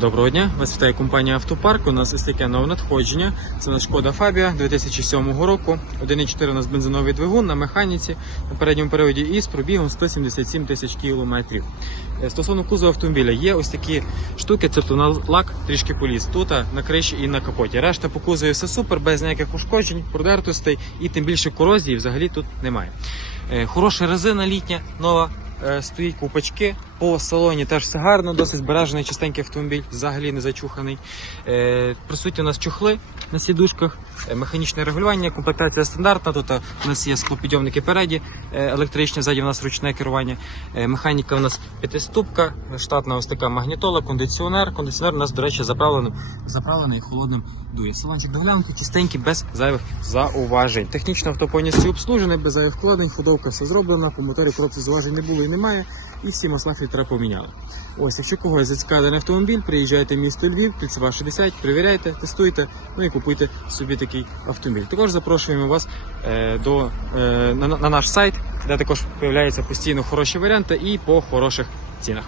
Доброго дня, вас вітає компанія Автопарк. У нас ось таке нове надходження. Це на шкода Фабія 2007 року. 1,4 у нас бензиновий двигун на механіці на передньому періоді із пробігом 177 тисяч кілометрів. Е, Стосовно кузова автомобіля, є ось такі штуки, тобто на лак трішки поліз тут, на криші і на капоті. Решта по кузові все супер, без ніяких ушкоджень, продертостей і тим більше корозії взагалі тут немає. Е, Хороша резина літня, нова. Е, Стоїть купочки, по салоні теж все гарно, досить збережений, чистенький автомобіль, взагалі не зачуханий. Е, присутні у нас чохли на сідушках, механічне регулювання, комплектація стандартна. Тут е, у нас є склопідйомники переді, е, електричні, ззаді у нас ручне керування. Е, механіка у нас п'ятиступка, штатна ось така магнітола, кондиціонер. Кондиціонер у нас, до речі, заправлений, заправлений холодним дує. Салончик доглянутий, чистенький, без зайвих зауважень. Технічно авто повністю обслужене, без зайвих вкладень, ходовка все зроблена, по моторі коробці зауважень не було і немає. І всі масла фільтра поміняли. Ось, якщо когось зацікавлений автомобіль, приїжджайте в місто Львів, Кільцева 60, перевіряйте, тестуйте, ну і купуйте собі такий автомобіль. Також запрошуємо вас е, до, е, на, на наш сайт, де також з'являються постійно хороші варіанти і по хороших цінах.